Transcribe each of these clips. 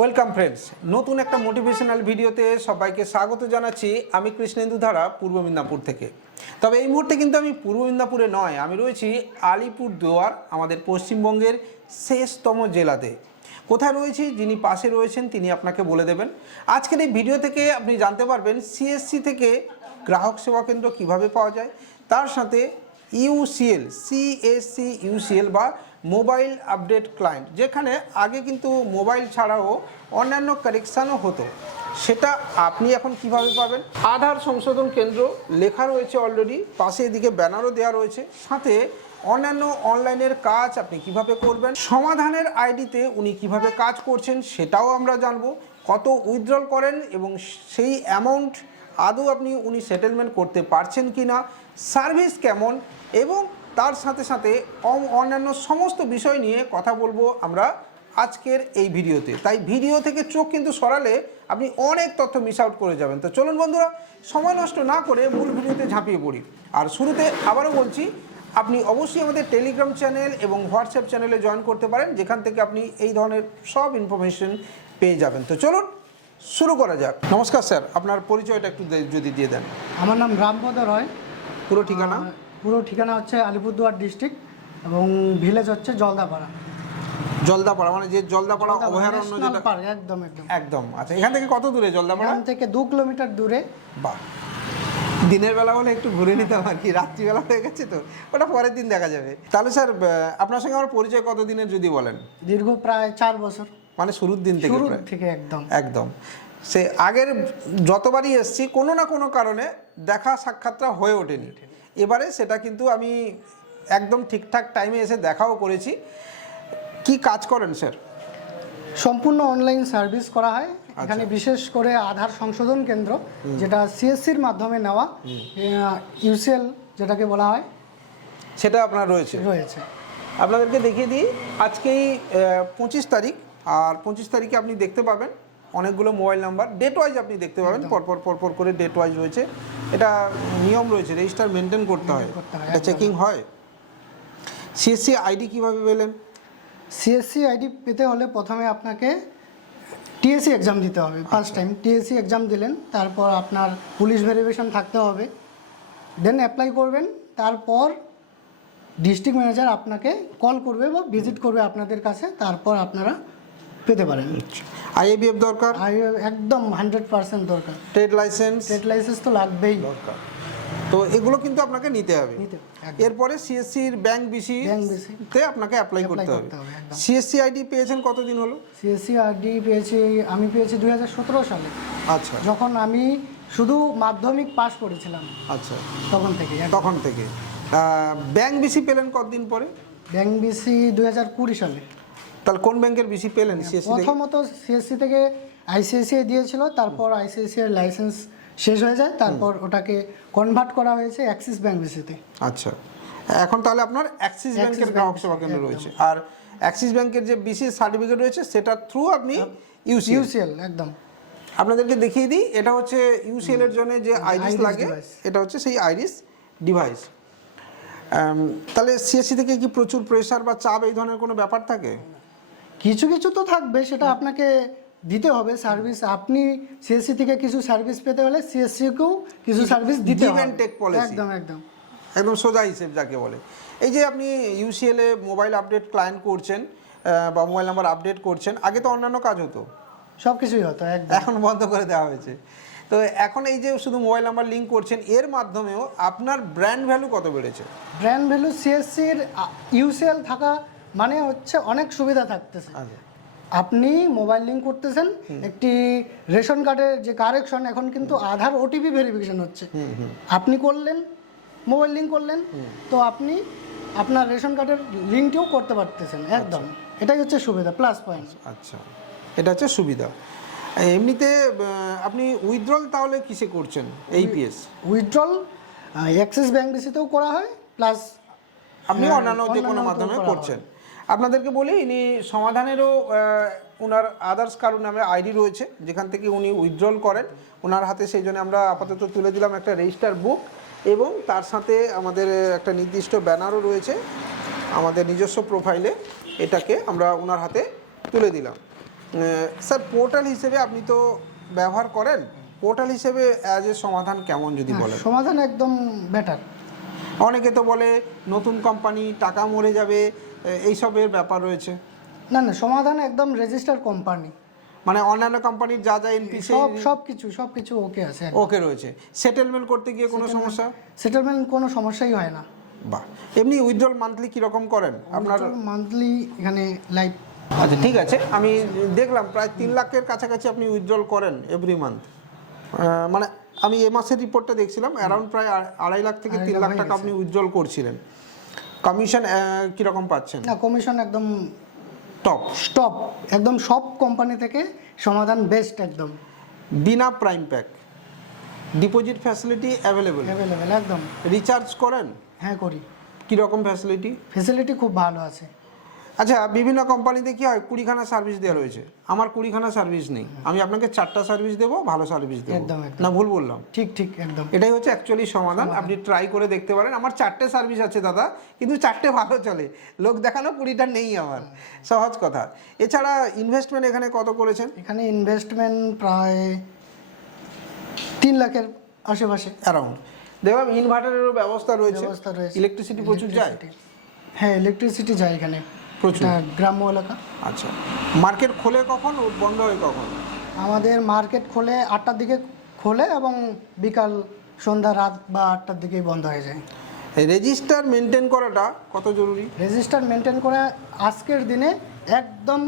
Welcome friends নতুন একটা motivational ভিডিওতে সবাইকে স্বাগত জানাচ্ছি। আমি কৃষ্ণেন্দু ধারা, পূর্ব মিদনাপুর থেকে। তবে এই মুহূর্তে কিন্তু আমি পূর্ব মিদনাপুরে নয়, আমি রয়েছি আলিপুরদুয়ার আমাদের পশ্চিমবঙ্গের শেষতম জেলাতে। কোথায় রয়েছি? যিনি পাশে রয়েছেন, তিনি আপনাকে বলে দেবেন। আজকের এই ভিডিও থেকে আপনি জানতে পারবেন সিএসসি থেকে গ্রাহক সেবা কেন্দ্র কীভাবে পাওয়া যায়। তার সাথে ইউসিএল সিএসসি ইউসিএল বা মোবাইল আপডেট ক্লায়েন্ট, যেখানে আগে কিন্তু মোবাইল ছাড়াও অন্যান্য কারেকশানও হতো। সেটা আপনি এখন কীভাবে পাবেন? আধার সংশোধন কেন্দ্র লেখা রয়েছে অলরেডি পাশে এদিকে ব্যানারও দেওয়া রয়েছে। সাথে অন্যান্য অনলাইনের কাজ আপনি কীভাবে করবেন? সমাধানের আইডিতে উনি কীভাবে কাজ করছেন সেটাও আমরা জানব। কত উইথড্রল করেন এবং সেই অ্যামাউন্ট আদৌ আপনি উনি সেটেলমেন্ট করতে পারছেন কি না সার্ভিস কেমন? এবং তার সাথে সাথে অন্যান্য সমস্ত বিষয় নিয়ে কথা বলব আমরা আজকের এই ভিডিওতে। তাই ভিডিও থেকে চোখ কিন্তু সরালে আপনি অনেক তথ্য মিস আউট করে যাবেন। তো চলুন বন্ধুরা সময় নষ্ট না করে মূল ভিডিওতে ঝাঁপিয়ে পড়ি। আর শুরুতে আবারও বলছি আপনি অবশ্যই আমাদের টেলিগ্রাম চ্যানেল এবং হোয়াটসঅ্যাপ চ্যানেলে জয়েন করতে পারেন যেখান থেকে আপনি এই ধরনের সব ইনফরমেশন পেয়ে যাবেন। তো চলুন শুরু করা যাক। নমস্কার স্যার আপনার পরিচয়টা একটু যদি দিয়ে দেন। আমার নাম রামপদ রয়। পুরো ঠিকানা? পুরো ঠিকানা হচ্ছে আলিপুরদুয়ার ডিস্ট্রিক্ট এবং ভিলেজ হচ্ছে জলদাপাড়া। জলদাপাড়া মানে যে জলদাপাড়া অভয়ারণ্য যেটা পার্ক একদম একদম। একদম আচ্ছা এখান থেকে কত দূরে জলদাপাড়া? এখান থেকে দু কিলোমিটার দূরে। বাহ। দিনের বেলা হলে একটু ঘুরে নিতাম আর কি রাত্রিবেলা হয়ে গেছে তো ওটা পরের দিন দেখা যাবে। তাহলে স্যার আপনার সঙ্গে আমার পরিচয় কত দিনের যদি বলেন? দীর্ঘ প্রায় চার বছর। মানে শুরুর দিন থেকে শুরু প্রায়? থেকে একদম। একদম। সে আগের যতবারই এসছি কোনো না কোনো কারণে দেখা সাক্ষাৎটা হয়ে ওঠেনি। এবারে সেটা কিন্তু আমি একদম ঠিকঠাক টাইমে এসে দেখাও করেছি। কি কাজ করেন স্যার সম্পূর্ণ অনলাইন সার্ভিস করা হয়। আচ্ছা। এখানে বিশেষ করে আধার সংশোধন কেন্দ্র যেটা সিএসসির মাধ্যমে নেওয়া ইউসিএল যেটাকে বলা হয়। সেটা আপনার রয়েছে? রয়েছে। আপনাদেরকে দেখিয়ে দিই আজকেই পঁচিশ তারিখ আর পঁচিশ তারিখে আপনি দেখতে পাবেন অনেকগুলো মোবাইল নাম্বার ডেট ওয়াইজ আপনি দেখতে পাবেন পরপর পরপর করে ডেট ওয়াইজ রয়েছে। এটা নিয়ম রয়েছে রেজিস্টার মেনটেন করতে হয়। এটা চেকিং হয়? সিএসসি আইডি কীভাবে পেলেন? সিএসসি আইডি পেতে হলে প্রথমে আপনাকে টিএসসি এক্সাম দিতে হবে ফার্স্ট টাইম টিএসসি এক্সাম দিলেন তারপর আপনার পুলিশ ভেরিফিকেশন থাকতে হবে। দেন অ্যাপ্লাই করবেন তারপর ডিস্ট্রিক্ট ম্যানেজার আপনাকে কল করবে বা ভিজিট করবে আপনাদের কাছে তারপর আপনারা পেতে পারেন। আইএবিএফ দরকার? আর একদম হান্ড্রেড পার্সেন্ট দরকার। ট্রেড লাইসেন্স ট্রেড লাইসেন্স তো লাগবেই। দরকার। তো এগুলো কিন্তু আপনাকে নিতে হবে। এরপরে সিএসসির ব্যাংক বিসি তে আপনাকে অ্যাপ্লাই করতে হবে। সিএসসি আইডি পেয়েছেন কতদিন হলো? সিএসসি আরডি পেয়েছি আমি পেয়েছি দুই হাজার সতেরো সালে। আচ্ছা। যখন আমি শুধু মাধ্যমিক পাস করেছিলাম। আচ্ছা। তখন থেকে তখন থেকে। ব্যাংক বিসি পেলেন কতদিন পরে? ব্যাংক বিসি দুই হাজার কুড়ি সালে। তাহলে কোন ব্যাংকের বিসি পেলেন? সিএসসি থেকে? প্রথমত সিএসসি থেকে আইসিআইসিআই দিয়েছিল তারপর আইসিআইসিআই লাইসেন্স শেষ হয়ে যায় তারপর ওটাকে কনভার্ট করা হয়েছে অ্যাক্সিস ব্যাংক বিসিতে আচ্ছা। এখন তাহলে আপনার অ্যাক্সিস ব্যাংকের গ্রাহক সেবা কেন্দ্র রয়েছে। আর অ্যাক্সিস ব্যাংকের যে বিসি সার্টিফিকেট রয়েছে সেটা থ্রু আপনি ইউসি ইউসিএল একদম। আপনাদেরকে দেখিয়ে দিই এটা হচ্ছে ইউসিএল এর জন্য যে আইরিস লাগে। এটা হচ্ছে সেই আইরিস ডিভাইস তাহলে সিএসসি থেকে কি প্রচুর প্রেসার বা চাপ এই ধরনের কোনো ব্যাপার থাকে? কিছু কিছু তো থাকবে সেটা আপনাকে দিতে হবে সার্ভিস আপনি সিএসসি থেকে কিছু সার্ভিস পেতে হলে সিএসসিকেও কিছু সার্ভিস দিতে হবে। take একদম একদম। একদম সোজা হিসেব যাকে বলে। এই যে আপনি ইউসিএল এ মোবাইল আপডেট ক্লায়েন্ট করছেন বা মোবাইল নাম্বার আপডেট করছেন আগে তো অন্যান্য কাজ হতো। সব কিছুই হতো এখন বন্ধ করে দেওয়া হয়েছে। তো এখন এই যে শুধু মোবাইল নাম্বার লিঙ্ক করছেন এর মাধ্যমেও আপনার ব্র্যান্ড ভ্যালু কত বেড়েছে? ব্র্যান্ড ভ্যালু সিএসসির ইউসিএল থাকা মানে হচ্ছে অনেক সুবিধা থাকতেছে। আচ্ছা। আপনি মোবাইল লিঙ্ক করতেছেন একটি রেশন কার্ডের যে কারেকশন এখন কিন্তু আধার ওটিপি ভেরিফিকেশন হচ্ছে। আপনি করলেন মোবাইল লিঙ্ক করলেন তো আপনি আপনার রেশন কার্ডের লিঙ্কটিও করতে পারতেছেন একদম। এটাই হচ্ছে সুবিধা প্লাস পয়েন্ট আচ্ছা এটা হচ্ছে সুবিধা। এমনিতে আপনি উইথড্রল তাহলে কিসে করছেন? এইপিএস উইথড্রল অ্যাক্সিস ব্যাংক বিসিতেও করা হয় প্লাস আপনি হ্যাঁ, অন্যান্য যে কোনো মাধ্যমে করছেন। আপনাদেরকে বলি ইনি সমাধানেরও ওনার আদার্স কারণ নামে আইডি রয়েছে যেখান থেকে উনি উইথড্রল করেন। ওনার হাতে সেই জন্য আমরা আপাতত তুলে দিলাম একটা রেজিস্টার বুক এবং তার সাথে আমাদের একটা নির্দিষ্ট ব্যানারও রয়েছে আমাদের নিজস্ব প্রোফাইলে। এটাকে আমরা ওনার হাতে তুলে দিলাম। স্যার পোর্টাল হিসেবে আপনি তো ব্যবহার করেন। পোর্টাল হিসেবে অ্যাজ এ সমাধান কেমন যদি বলেন? সমাধান একদম বেটার অনেকে তো বলে নতুন কোম্পানি টাকা মরে যাবে এইসবের ব্যাপার রয়েছে। না না সমাধান একদম রেজিস্টার কোম্পানি মানে অন্যান্য কোম্পানির যা যা এনপি সব সব কিছু সব কিছু ওকে আছে। ওকে রয়েছে। সেটেলমেন্ট করতে গিয়ে কোনো সমস্যা? সেটেলমেন্ট কোনো সমস্যাই হয় না। বাহ। এমনি উইথড্রল মান্থলি কীরকম করেন? আপনার মান্থলি এখানে লাইভ আচ্ছা ঠিক আছে। আমি দেখলাম প্রায় তিন লাখের কাছাকাছি আপনি উইথড্রল করেন এভরি মান্থ মানে আমি এ মাসের রিপোর্টটা দেখছিলাম অ্যারাউন্ড প্রায় আড়াই- লাখ থেকে তিন লাখ টাকা আপনি উজ্জ্বল করছিলেন। কমিশন কীরকম পাচ্ছেন? না কমিশন একদম টপ স্টপ একদম সব কোম্পানি থেকে সমাধান বেস্ট একদম। বিনা prime pack deposit facility available available একদম। রিচার্জ করেন? হ্যাঁ করি। কীরকম ফ্যাসিলিটি ফ্যাসিলিটি খুব ভালো আছে। আচ্ছা বিভিন্ন কোম্পানিতে কি হয়? কুড়িখানা সার্ভিস দেওয়া রয়েছে। আমার কুড়িখানা সার্ভিস নেই। আমি আপনাকে চারটা সার্ভিস দেবো ভালো সার্ভিস দেবো। একদম। না ভুল বললাম। ঠিক ঠিক একদম। এটাই হচ্ছে অ্যাকচুয়ালি সমাধান। আপনি ট্রাই করে দেখতে পারেন। আমার চারটে সার্ভিস আছে দাদা কিন্তু চারটে ভালো চলে। লোক দেখানো কুড়িটা নেই আমার। সহজ কথা। এছাড়া ইনভেস্টমেন্ট এখানে কত করেছেন? এখানে ইনভেস্টমেন্ট প্রায় তিন লাখের আশেপাশে। অ্যারাউন্ড দেখলাম ইনভার্টারেরও ব্যবস্থা রয়েছে। ব্যবস্থা রয়েছে। ইলেকট্রিসিটি প্রচুর যায়? হ্যাঁ ইলেকট্রিসিটি যায় এখানে। প্রচুর। গ্রাম্য এলাকা। আচ্ছা মার্কেট খোলে কখন ও বন্ধ হয় কখন? আমাদের মার্কেট খোলে আটটার দিকে খোলে এবং বিকাল সন্ধ্যা রাত বা আটটার দিকেই বন্ধ হয়ে যায়। রেজিস্টার মেনটেন করাটা কত জরুরি? রেজিস্টার মেনটেন করে আজকের দিনে একদম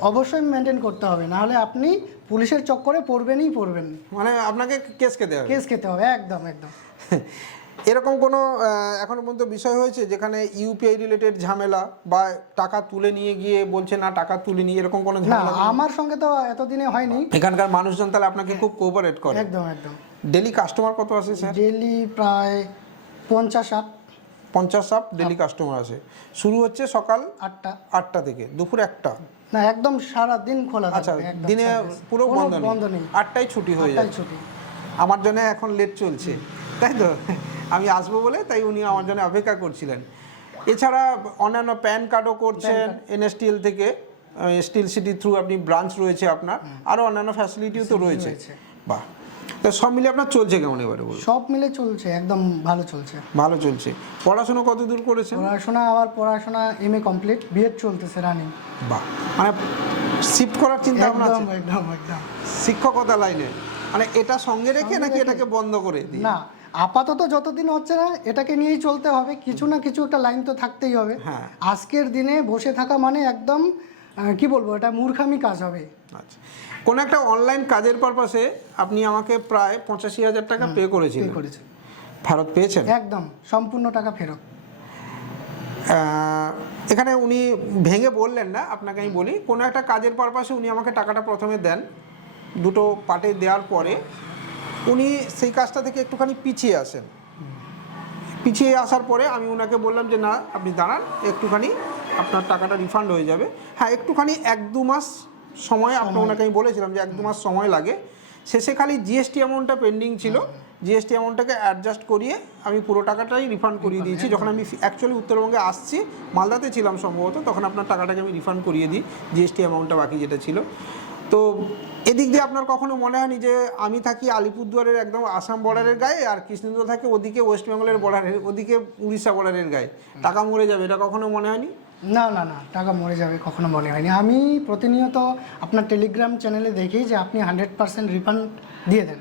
অবশ্যই মেনটেন করতে হবে নাহলে আপনি পুলিশের চক্করে পড়বেনই পড়বেন। মানে আপনাকে কেস খেতে হবে? কেস খেতে হবে একদম একদম। এরকম কোনো আহ, এখনও পর্যন্ত বিষয় হয়েছে যেখানে ইউপিআই রিলেটেড ঝামেলা বা টাকা তুলে নিয়ে গিয়ে বলছে না টাকা তুলে নিয়ে এরকম কোনো ঝামেলা আমার সঙ্গে তো এতদিনে হয়নি। এখানকার মানুষজন তাহলে আপনাকে খুব কোঅপারেট করে। একদম একদম। ডেলি কাস্টমার কত আসে স্যার ডেলি প্রায় পঞ্চাশ আট। পঞ্চাশ সাপ ডেলি কাস্টমার আসে শুরু হচ্ছে সকাল আটটা। আটটা থেকে দুপুর একটা। না একদম সারা দিন খোলা আচ্ছা দিনে। পুরো বন্ধ নেই। আটটায় ছুটি হয়ে যায় ছুটি। আমার জন্য এখন লেট চলছে। তাই তো? আমি আসব বলে তাই উনি আমার জন্য অপেক্ষা করছিলেন। এছাড়া অন্যান্য প্যান কার্ডও করছেন এনএসটিএল থেকে। স্টিল সিটি থ্রু আপনি ব্রাঞ্চ রয়েছে আপনার। আরও অন্যান্য ফ্যাসিলিটিও তো রয়েছে। বাহ। তো সব মিলে আপনার চলছে কেমন এবারে বলুন? সব মিলে চলছে একদম ভালো চলছে। ভালো চলছে। পড়াশোনা কত দূর করেছেন? পড়াশোনা আবার পড়াশোনা M A complete B Ed চলতেছে রানিং বাহ। মানে শিফট করার চিন্তা ভাবনা একদম একদম একদম। শিক্ষকতা লাইনে। মানে এটা সঙ্গে রেখে নাকি এটাকে বন্ধ করে দিই? না আপাতত যতদিন হচ্ছে না এটাকে নিয়েই চলতে হবে। কিছু না কিছু একটা লাইন তো থাকতেই হবে। হ্যাঁ। আজকের দিনে বসে থাকা মানে একদম কি বলব এটা মূর্খামি কাজ হবে। আচ্ছা। কোনো একটা অনলাইন কাজের পারপাসে আপনি আমাকে প্রায় পঁচাশি হাজার টাকা পে পে করেছিলেন। করেছে। ফেরত পেয়েছেন? একদম সম্পূর্ণ টাকা ফেরত। এখানে উনি ভেঙে বললেন না আপনাকে আমি বলি। কোনো একটা কাজের পারপাসে উনি আমাকে টাকাটা প্রথমে দেন। দুটো পার্টে দেওয়ার পরে উনি সেই কাজটা থেকে একটুখানি পিছিয়ে আসেন। পিছিয়ে আসার পরে আমি ওনাকে বললাম যে না আপনি দাঁড়ান একটুখানি আপনার টাকাটা রিফান্ড হয়ে যাবে। হ্যাঁ একটুখানি এক দু মাস সময় আপনার ওনাকে আমি বলেছিলাম যে এক দু মাস সময় লাগে। শেষে খালি জিএসটি অ্যামাউন্টটা পেন্ডিং ছিল। জিএসটি অ্যামাউন্টটাকে অ্যাডজাস্ট করিয়ে আমি পুরো টাকাটাই রিফান্ড করিয়ে দিয়েছি। যখন আমি অ্যাকচুয়ালি উত্তরবঙ্গে আসছি মালদাতে ছিলাম সম্ভবত তখন আপনার টাকাটাকে আমি রিফান্ড করিয়ে দিই জিএসটি অ্যামাউন্টটা বাকি যেটা ছিল। তো এদিক দিয়ে আপনার কখনো মনে হয়নি যে আমি থাকি আলিপুরদুয়ারের একদম আসাম বর্ডারের গায়ে আর কৃষ্ণেন্দ্র থাকে ওদিকে ওয়েস্ট বেঙ্গলের বর্ডারের, ওদিকে উড়িষ্যা বর্ডারের গায়ে? টাকা মরে যাবে, এটা কখনো মনে হয়নি? না না না, টাকা মরে যাবে কখনো মনে হয়নি। আমি প্রতিনিয়ত আপনার টেলিগ্রাম চ্যানেলে দেখি যে আপনি হান্ড্রেড পার্সেন্ট রিফান্ড দিয়ে দেন।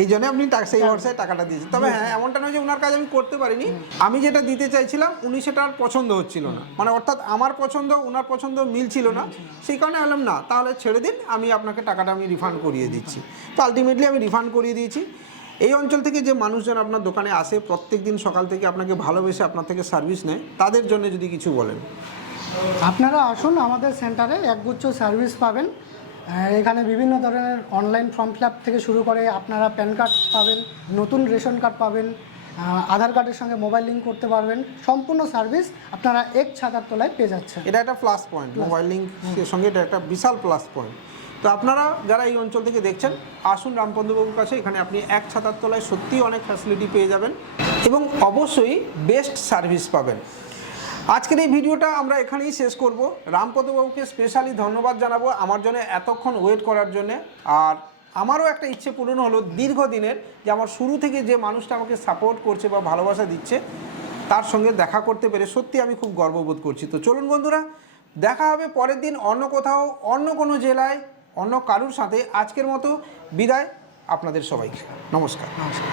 এই জন্য আপনি টাকা সেই ভরসায় টাকাটা দিয়েছেন। তবে হ্যাঁ এমনটা নয় যে ওনার কাজ আমি করতে পারিনি। আমি যেটা দিতে চাইছিলাম উনি সেটা আর পছন্দ হচ্ছিল না। মানে অর্থাৎ আমার পছন্দ ওনার পছন্দ মিলছিল না। সেই কারণে বললাম না তাহলে ছেড়ে দিন আমি আপনাকে টাকাটা আমি রিফান্ড করিয়ে দিচ্ছি। তো আলটিমেটলি আমি রিফান্ড করিয়ে দিয়েছি। এই অঞ্চল থেকে যে মানুষজন আপনার দোকানে আসে প্রত্যেক দিন সকাল থেকে আপনাকে ভালোবেসে আপনার থেকে সার্ভিস নেয় তাদের জন্য যদি কিছু বলেন। আপনারা আসুন আমাদের সেন্টারে একগুচ্ছ সার্ভিস পাবেন। এখানে বিভিন্ন ধরনের অনলাইন ফর্ম ফিল থেকে শুরু করে আপনারা প্যান কার্ড পাবেন নতুন রেশন কার্ড পাবেন আধার কার্ডের সঙ্গে মোবাইল লিঙ্ক করতে পারবেন সম্পূর্ণ সার্ভিস আপনারা এক ছাতার তলায় পেয়ে যাচ্ছেন। এটা একটা প্লাস পয়েন্ট মোবাইল লিঙ্কের সঙ্গে এটা একটা বিশাল প্লাস পয়েন্ট তো আপনারা যারা এই অঞ্চল থেকে দেখছেন আসুন রামপন্দবাবুর কাছে এখানে আপনি এক ছাতার তলায় সত্যিই অনেক ফ্যাসিলিটি পেয়ে যাবেন এবং অবশ্যই বেস্ট সার্ভিস পাবেন। আজকের এই ভিডিওটা আমরা এখানেই শেষ করব। রামপদবাবুকে স্পেশালি ধন্যবাদ জানাব আমার জন্য এতক্ষণ ওয়েট করার জন্য। আর আমারও একটা ইচ্ছে পূরণ হলো দীর্ঘদিনের যে আমার শুরু থেকে যে মানুষটা আমাকে সাপোর্ট করছে বা ভালোবাসা দিচ্ছে, তার সঙ্গে দেখা করতে পেরে সত্যি আমি খুব গর্ববোধ করছি। তো চলুন বন্ধুরা, দেখা হবে পরের দিন অন্য কোথাও, অন্য কোনো জেলায়, অন্য কারুর সাথে। আজকের মতো বিদায় আপনাদের সবাইকে। নমস্কার। নমস্কার।